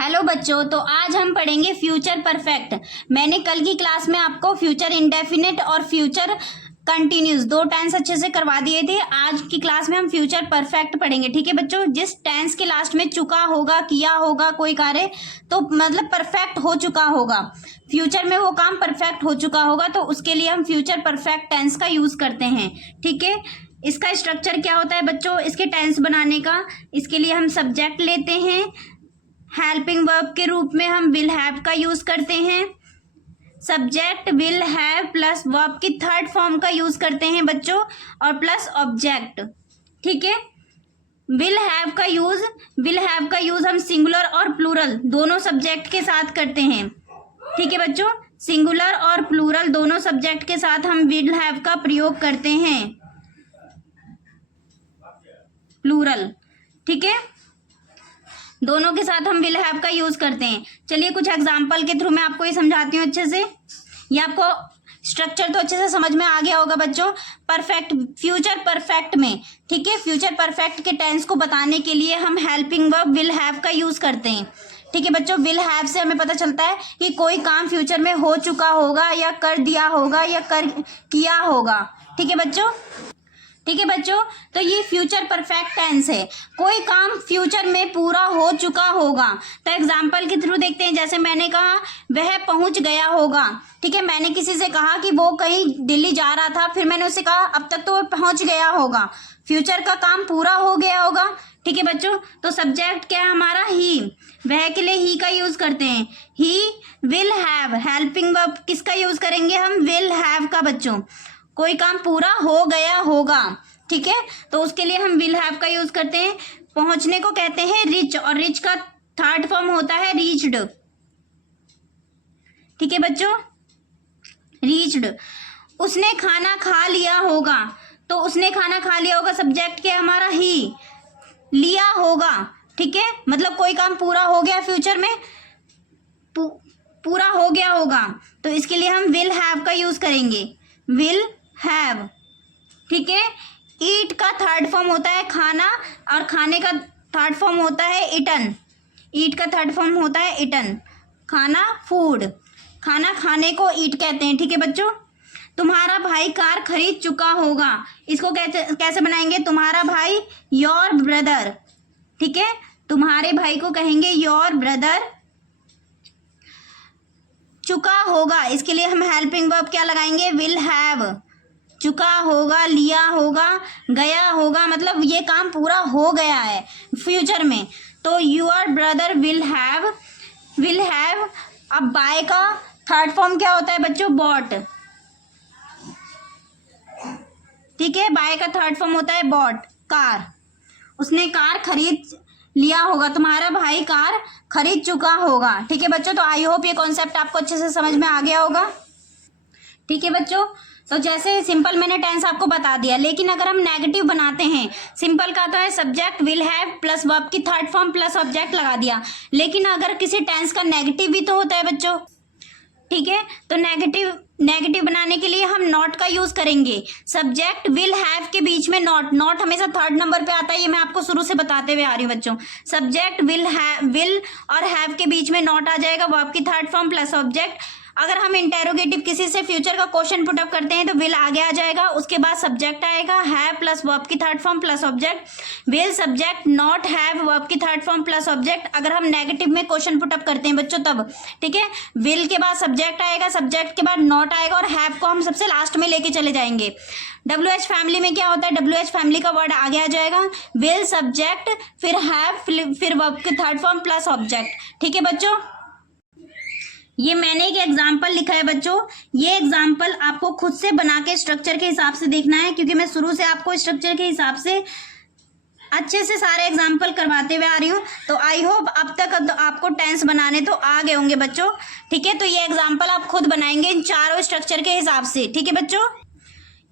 Hello बच्चों, तो आज हम पढ़ेंगे फ्यूचर परफेक्ट। मैंने कल की क्लास में आपको फ्यूचर इंडेफिनिट और फ्यूचर कंटिन्यूस दो टेंस अच्छे से करवा दिए थे। आज की क्लास में हम फ्यूचर परफेक्ट पढ़ेंगे। ठीक है बच्चों, जिस टेंस के लास्ट में चुका होगा, किया होगा कोई कार्य, तो मतलब परफेक्ट हो चुका होगा, फ्यूचर में वो काम परफेक्ट हो चुका होगा, तो उसके लिए हम फ्यूचर परफेक्ट टेंस का यूज करते हैं। ठीक है, इसका स्ट्रक्चर क्या होता है बच्चों, इसके टेंस बनाने का? इसके लिए हम सब्जेक्ट लेते हैं, हेल्पिंग वर्ब के रूप में हम विल हैव का यूज करते हैं। Subject will have plus verb की थर्ड फॉर्म का यूज करते हैं बच्चों, और प्लस ऑब्जेक्ट। ठीक है, विल हैव का यूज हम सिंगुलर और प्लूरल दोनों सब्जेक्ट के साथ करते हैं। ठीक है बच्चों, सिंगुलर और प्लूरल दोनों सब्जेक्ट के साथ हम विल हैव का प्रयोग करते हैं, प्लूरल। ठीक है, दोनों के साथ हम विल हैव का यूज करते हैं। चलिए कुछ एग्जांपल के थ्रू मैं आपको ये समझाती हूँ अच्छे से। ये आपको स्ट्रक्चर तो अच्छे से समझ में आ गया होगा बच्चों। परफेक्ट, फ्यूचर परफेक्ट में, ठीक है, फ्यूचर परफेक्ट के टेंस को बताने के लिए हम हेल्पिंग वर्ब विल हैव का यूज करते हैं। ठीक है बच्चों, विल हैव से हमें पता चलता है कि कोई काम फ्यूचर में हो चुका होगा, या कर दिया होगा, या किया होगा। ठीक है बच्चों, तो ये फ्यूचर परफेक्ट टेंस है। कोई काम फ्यूचर में पूरा हो चुका होगा। तो एग्जांपल के थ्रू देखते हैं। जैसे मैंने कहा वह पहुंच गया होगा। ठीक है, मैंने किसी से कहा कि वो कहीं दिल्ली जा रहा था, फिर मैंने उससे कहा अब तक तो वो पहुंच गया होगा, फ्यूचर का काम पूरा हो गया होगा। ठीक है बच्चों, तो सब्जेक्ट क्या है हमारा? ही। वह के लिए ही का यूज करते हैं, he will have. Helping verb किसका यूज करेंगे हम? विल हैव का बच्चों। कोई काम पूरा हो गया होगा, ठीक है, तो उसके लिए हम विल हैव का यूज करते हैं। पहुंचने को कहते हैं रिच, और रिच का थर्ड फॉर्म होता है रीच्ड। ठीक है बच्चों, रीच्ड। उसने खाना खा लिया होगा, तो उसने खाना खा लिया होगा सब्जेक्ट क्या हमारा? ही। लिया होगा, ठीक है, मतलब कोई काम पूरा हो गया फ्यूचर में, पूरा हो गया होगा, तो इसके लिए हम विल हैव का यूज करेंगे, विल हैव। ठीक है, ईट का थर्ड फॉर्म होता है खाना, और खाने का थर्ड फॉर्म होता है इटन। ईट का थर्ड फॉर्म होता है इटन, खाना फूड। खाना खाने को ईट कहते हैं। ठीक है बच्चों, तुम्हारा भाई कार खरीद चुका होगा, इसको कैसे बनाएंगे? तुम्हारा भाई, योर ब्रदर। ठीक है, तुम्हारे भाई को कहेंगे योर ब्रदर। चुका होगा, इसके लिए हम हेल्पिंग वर्ब क्या लगाएंगे? Will have. चुका होगा, लिया होगा, गया होगा, मतलब ये काम पूरा हो गया है फ्यूचर में, तो योर ब्रदर विल हैव। अब बाय का थर्ड फॉर्म क्या होता है बच्चों? बॉट। ठीक है, बाय का थर्ड फॉर्म होता है बॉट, कार। उसने कार खरीद लिया होगा, तुम्हारा भाई कार खरीद चुका होगा। ठीक है बच्चों, तो आई होप ये कॉन्सेप्ट आपको अच्छे से समझ में आ गया होगा। ठीक है बच्चों, तो जैसे सिंपल मैंने टेंस आपको बता दिया, लेकिन अगर हम नेगेटिव बनाते हैं, सिंपल का तो है subject will have plus verb की थर्ड फॉर्म प्लस ऑब्जेक्ट लगा दिया, लेकिन अगर किसी टेंस का नेगेटिव भी तो होता है बच्चों। ठीक है, तो नेगेटिव बनाने के लिए हम नॉट का यूज करेंगे। सब्जेक्ट विल हैव के बीच में नॉट हमेशा थर्ड नंबर पे आता है, ये मैं आपको शुरू से बताते हुए आ रही हूँ बच्चों। सब्जेक्ट विल और हैव के बीच में नॉट आ जाएगा, वर्ब की थर्ड फॉर्म प्लस ऑब्जेक्ट। अगर हम इंटेरोगेटिव किसी से फ्यूचर का क्वेश्चन पुटअप करते हैं तो विल आगे आ जाएगा, उसके बाद सब्जेक्ट आएगा, हैव प्लस वर्ब की third form plus object, will subject, not have verb की थर्ड फॉर्म प्लस ऑब्जेक्ट। अगर हम नेगेटिव में क्वेश्चन पुटअप करते हैं बच्चों तब, ठीक है, विल के बाद सब्जेक्ट आएगा, सब्जेक्ट के बाद नॉट आएगा, और हैव को हम सबसे लास्ट में लेके चले जाएंगे। WH फैमिली में क्या होता है? WH फैमिली का वर्ड आगे आ जाएगा, विल सब्जेक्ट, फिर हैव, फिर वर्ब की थर्ड फॉर्म प्लस ऑब्जेक्ट। ठीक है बच्चों, ये मैंने एक एग्जाम्पल लिखा है बच्चों, ये एग्जाम्पल आपको खुद से बना के स्ट्रक्चर के हिसाब से देखना है, क्योंकि मैं शुरू से आपको स्ट्रक्चर के हिसाब से अच्छे से सारे एग्जाम्पल करवाते हुए आ रही हूँ। तो आई होप अब तक आपको टेंस बनाने तो आ गए होंगे बच्चों। ठीक है, तो ये एग्जाम्पल आप खुद बनाएंगे इन चारों स्ट्रक्चर के हिसाब से। ठीक है बच्चों,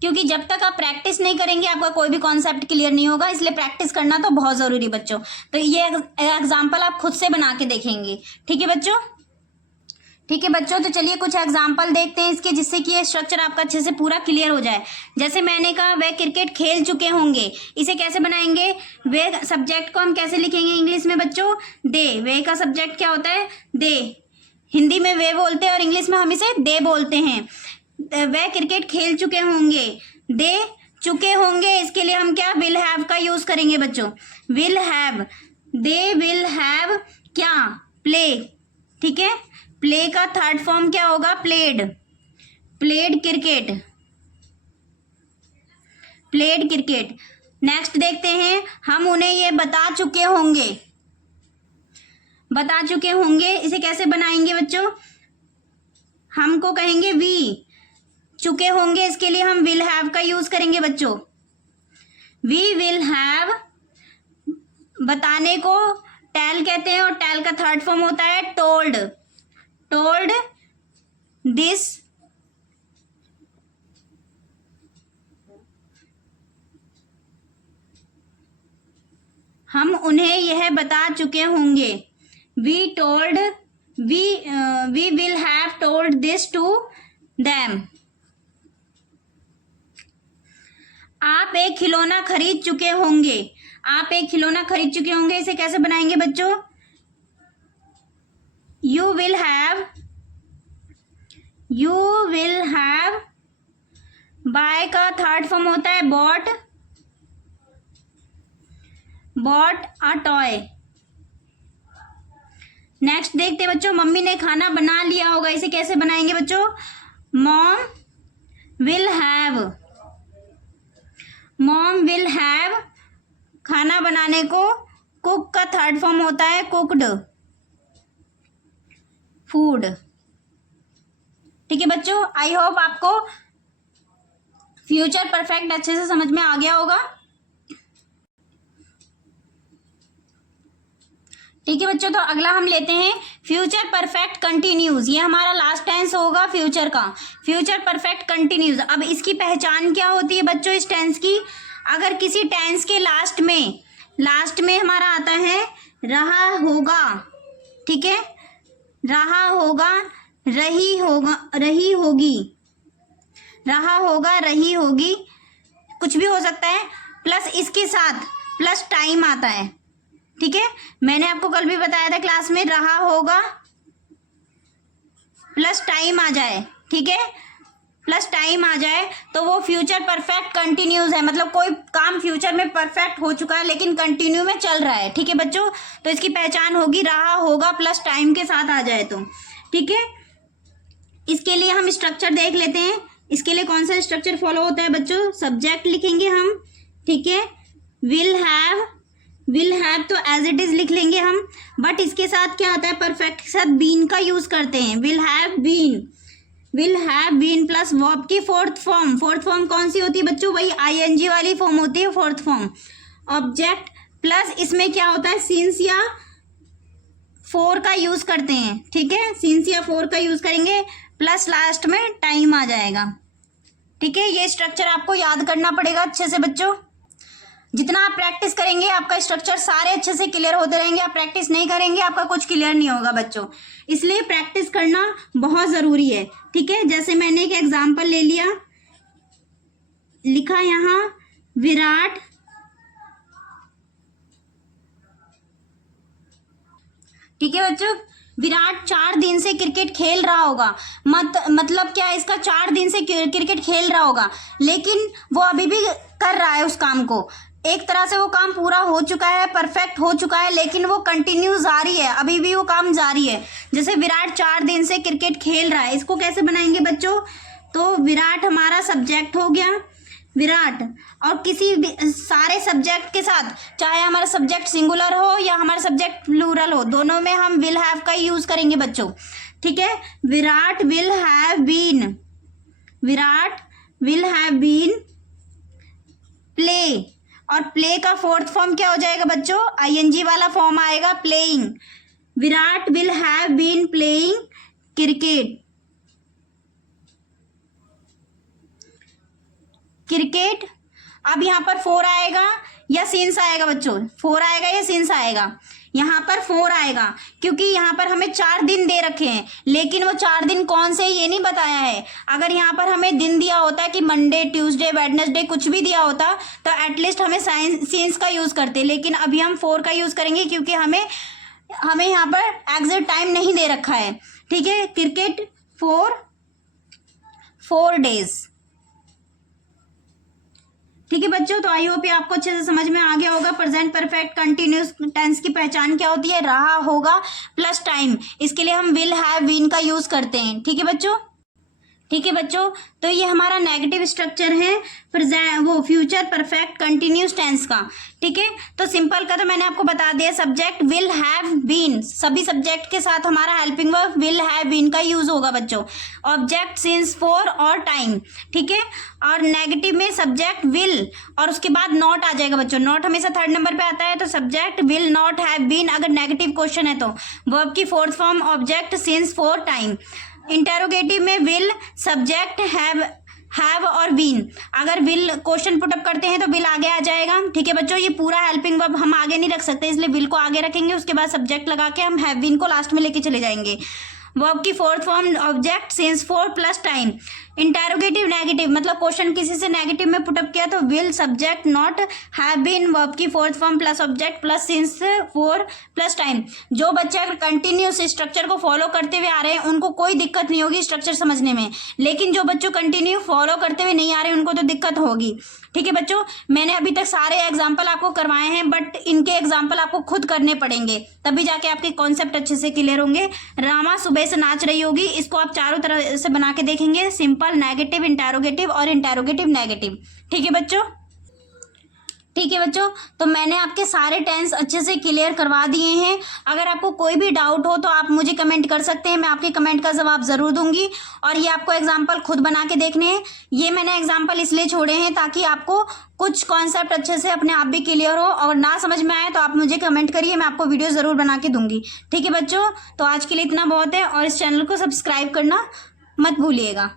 क्योंकि जब तक आप प्रैक्टिस नहीं करेंगे आपका कोई भी कॉन्सेप्ट क्लियर नहीं होगा, इसलिए प्रैक्टिस करना तो बहुत जरूरी बच्चों। तो ये एग्जाम्पल आप खुद से बना के देखेंगे। ठीक है बच्चों, ठीक है बच्चों, तो चलिए कुछ एग्जाम्पल देखते हैं इसके, जिससे कि ये स्ट्रक्चर आपका अच्छे से पूरा क्लियर हो जाए। जैसे मैंने कहा वह क्रिकेट खेल चुके होंगे, इसे कैसे बनाएंगे? वे सब्जेक्ट को हम कैसे लिखेंगे इंग्लिश में बच्चों? दे। वे का सब्जेक्ट क्या होता है? दे। हिंदी में वे बोलते हैं और इंग्लिश में हम इसे दे बोलते हैं। वह क्रिकेट खेल चुके होंगे, दे चुके होंगे, इसके लिए हम क्या विल हैव का यूज करेंगे बच्चों? Will have. They will have क्या? प्ले। ठीक है, प्ले का थर्ड फॉर्म क्या होगा? Played. Played cricket. Played cricket. Next देखते हैं, हम उन्हें ये बता चुके होंगे। बता चुके होंगे, इसे कैसे बनाएंगे बच्चों? हमको कहेंगे वी। चुके होंगे, इसके लिए हम विल हैव का यूज करेंगे बच्चों। We will have. बताने को टेल कहते हैं और टेल का थर्ड फॉर्म होता है टोल्ड। Told this. हम उन्हें यह बता चुके होंगे। We told, we will have told this to them. आप एक खिलौना खरीद चुके होंगे। आप एक खिलौना खरीद चुके होंगे, इसे कैसे बनाएंगे बच्चों? You will have. You will have. Buy का थर्ड फॉर्म होता है bought. Bought a toy. Next देखते हैं बच्चों, मम्मी ने खाना बना लिया होगा, इसे कैसे बनाएंगे बच्चों? Mom will have. Mom will have. खाना बनाने को कुक का थर्ड फॉर्म होता है कुकड। फूड। ठीक है बच्चों, आई होप आपको फ्यूचर परफेक्ट अच्छे से समझ में आ गया होगा। ठीक है बच्चों, तो अगला हम लेते हैं फ्यूचर परफेक्ट कंटिन्यूज। ये हमारा लास्ट टेंस होगा फ्यूचर का। Future perfect continues. अब इसकी पहचान क्या होती है बच्चों इस टेंस की? अगर किसी टेंस के लास्ट में हमारा आता है रहा होगा। ठीक है, रहा होगा, रही होगा, रही होगी, रहा होगा, रही होगी, कुछ भी हो सकता है। प्लस इसके साथ प्लस टाइम आता है। ठीक है, मैंने आपको कल भी बताया था क्लास में, रहा होगा प्लस टाइम आ जाए। ठीक है, प्लस टाइम आ जाए तो वो फ्यूचर परफेक्ट कंटिन्यूज है। मतलब कोई काम फ्यूचर में परफेक्ट हो चुका है लेकिन कंटिन्यू में चल रहा है। ठीक है बच्चों, तो इसकी पहचान होगी रहा होगा प्लस टाइम के साथ आ जाए तो। ठीक है, इसके लिए हम स्ट्रक्चर देख लेते हैं। इसके लिए कौन सा स्ट्रक्चर फॉलो होता है बच्चों? सब्जेक्ट लिखेंगे हम। ठीक है, विल हैव। विल हैव तो एज इट इज लिख लेंगे हम, बट इसके साथ क्या आता है? परफेक्ट के साथ बीन का यूज करते हैं। Will have been. Will have been plus verb की फोर्थ फॉर्म। फोर्थ फॉर्म कौन सी होती है बच्चों? वही आईएनजी वाली फॉर्म होती है फोर्थ फॉर्म। ऑब्जेक्ट प्लस इसमें क्या होता है? सिंस या फोर का यूज करते हैं। ठीक है, सिंस या फोर का यूज करेंगे, प्लस लास्ट में टाइम आ जाएगा। ठीक है, ये स्ट्रक्चर आपको याद करना पड़ेगा अच्छे से बच्चों। जितना आप प्रैक्टिस करेंगे आपका स्ट्रक्चर सारे अच्छे से क्लियर होते रहेंगे। आप प्रैक्टिस नहीं करेंगे आपका कुछ क्लियर नहीं होगा बच्चों, इसलिए प्रैक्टिस करना बहुत जरूरी है। ठीक है, जैसे मैंने एक एग्जांपल ले लिया, लिखा यहाँ विराट। ठीक है बच्चों, विराट 4 दिन से क्रिकेट खेल रहा होगा। मतलब क्या है इसका? 4 दिन से क्रिकेट खेल रहा होगा लेकिन वो अभी भी कर रहा है उस काम को। एक तरह से वो काम पूरा हो चुका है, परफेक्ट हो चुका है, लेकिन वो कंटिन्यू जारी है, अभी भी वो काम जारी है। जैसे विराट 4 दिन से क्रिकेट खेल रहा है, इसको कैसे बनाएंगे बच्चों? तो विराट हमारा सब्जेक्ट हो गया, विराट। और किसी भी सारे सब्जेक्ट के साथ, चाहे हमारा सब्जेक्ट सिंगुलर हो या हमारा सब्जेक्ट प्लूरल हो, दोनों में हम विल हैव का यूज करेंगे बच्चों। ठीक है, Virat will have been. Virat will have been play. और प्ले का फोर्थ फॉर्म क्या हो जाएगा बच्चों? आईएनजी वाला फॉर्म आएगा, playing. Virat will have been playing cricket. Cricket. अब यहाँ पर 4 आएगा या सिंस आएगा बच्चों? 4 आएगा या सिंस आएगा? यहाँ पर 4 आएगा, क्योंकि यहाँ पर हमें 4 दिन दे रखे हैं, लेकिन वो 4 दिन कौन से ये नहीं बताया है। अगर यहाँ पर हमें दिन दिया होता है कि मंडे, ट्यूसडे, वेडनेसडे कुछ भी दिया होता तो एटलीस्ट हमें सीन्स का यूज़ करते, लेकिन अभी हम 4 का यूज़ करेंगे क्योंकि हमें यहाँ पर एग्जैक्ट टाइम नहीं दे रखा है। ठीक है, क्रिकेट 4 डेज। ठीक है बच्चों, तो आई होप ये आपको अच्छे से समझ में आ गया होगा। प्रेजेंट परफेक्ट कंटिन्यूस टेंस की पहचान क्या होती है, रहा होगा प्लस टाइम, इसके लिए हम विल हैव बीन का यूज करते हैं। ठीक है बच्चों, ठीक है बच्चों, तो ये हमारा नेगेटिव स्ट्रक्चर है फ्यूचर परफेक्ट कंटिन्यूस टेंस का। ठीक है, तो सिंपल का तो मैंने आपको बता दिया, सब्जेक्ट विल हैव बीन, सभी सब्जेक्ट के साथ हमारा helping verb will have been का यूज होगा बच्चों। ऑब्जेक्ट, सिंस, फॉर और टाइम। ठीक है, और नेगेटिव में सब्जेक्ट विल और उसके बाद नॉट आ जाएगा बच्चों। नॉट हमेशा 3rd नंबर पे आता है, तो subject will not have been अगर नेगेटिव क्वेश्चन है तो। वर्ब की 4th form object, since, for, time. Interrogative में विल, सब्जेक्ट, हैव और बीन। अगर विल क्वेश्चन पुटअप करते हैं तो विल आगे आ जाएगा। ठीक है बच्चों, ये पूरा हेल्पिंग वर्ब हम आगे नहीं रख सकते, इसलिए विल को आगे रखेंगे, उसके बाद सब्जेक्ट लगा के हम हैव बीन को लास्ट में लेके चले जाएंगे। वर्ब की 4th form object, since, for plus time. Interrogative negative मतलब क्वेश्चन किसी से नेगेटिव में पुटअप किया तो will, subject, not, have been, verb की 4th form plus object plus since, for plus time. जो बच्चे अगर कंटिन्यूस स्ट्रक्चर को फॉलो करते हुए आ रहे हैं उनको कोई दिक्कत नहीं होगी स्ट्रक्चर समझने में, लेकिन जो बच्चों कंटिन्यू फॉलो करते हुए नहीं आ रहे हैं उनको तो दिक्कत होगी। ठीक है बच्चों, मैंने अभी तक सारे एग्जाम्पल आपको करवाए हैं, बट इनके एग्जाम्पल आपको खुद करने पड़ेंगे, तभी जाके आपके कॉन्सेप्ट अच्छे से क्लियर होंगे। रामा सुबह से नाच रही होगी, इसको आप चारों तरह से बना के देखेंगे, सिंपल, नेगेटिव, इंटेरोगेटिव और इंटेरोगेटिव नेगेटिव। ठीक है बच्चों, ठीक है बच्चों, तो मैंने आपके सारे टेंस अच्छे से क्लियर करवा दिए हैं। अगर आपको कोई भी डाउट हो तो आप मुझे कमेंट कर सकते हैं, मैं आपके कमेंट का जवाब जरूर दूंगी। और ये आपको एग्जाम्पल खुद बना के देखने हैं। ये मैंने एग्जाम्पल इसलिए छोड़े हैं ताकि आपको कुछ कॉन्सेप्ट अच्छे से अपने आप भी क्लियर हो, और ना समझ में आए तो आप मुझे कमेंट करिए, मैं आपको वीडियो जरूर बना के दूंगी। ठीक है बच्चों, तो आज के लिए इतना बहुत है, और इस चैनल को सब्सक्राइब करना मत भूलिएगा।